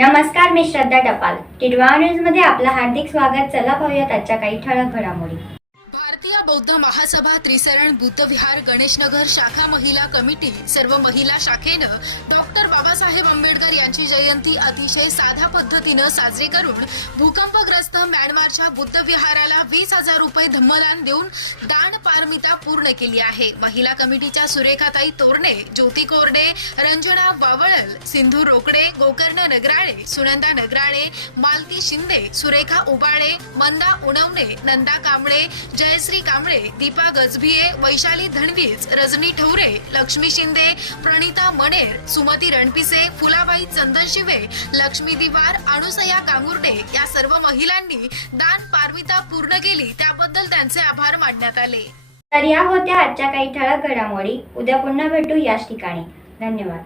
नमस्कार मी श्रद्धा टपाल. टिडवा न्यूजमध्ये आपलं हार्दिक स्वागत. चला पाहूयात आजच्या काही ठळक घडामोडी. भारतीय बौद्ध महासभा त्रिसरण बुद्धविहार गणेशनगर शाखा महिला कमिटी सर्व महिला शाखेनं डॉक्टर बाबासाहेब आंबेडकर यांची जयंती अतिशय साध्या पद्धतीनं साजरी करून भूकंपग्रस्त नगरच्या बुद्ध विहाराला वीस हजार रुपये धम्मदान देऊन दान पारमिता पूर्ण केली आहे. महिला कमिटीच्या सुरेखाताई तोरणे ज्योती कोरडे रंजना वावळल सिंधू रोकडे गोकर्ण नगराळे सुनंदा नगराळे मालती शिंदे सुरेखा उबाळे मंदा उणवणे नंदा कांबळे जयश्री कांबळे दीपा गजभिये वैशाली धणवीज रजनी ठवरे लक्ष्मी शिंदे प्रणिता मणेर सुमती रणपिसे फुलाबाई चंदनशिवे लक्ष्मी दिवार अनुसया कामुर्डे या सर्व महिलांनी दान पारविता पूर्ण केली त्याबद्दल त्यांचे आभार मानण्यात आले. तर या होत्या आजच्या काही ठळक घडामोडी. उद्या पुन्हा भेटू याच ठिकाणी. धन्यवाद.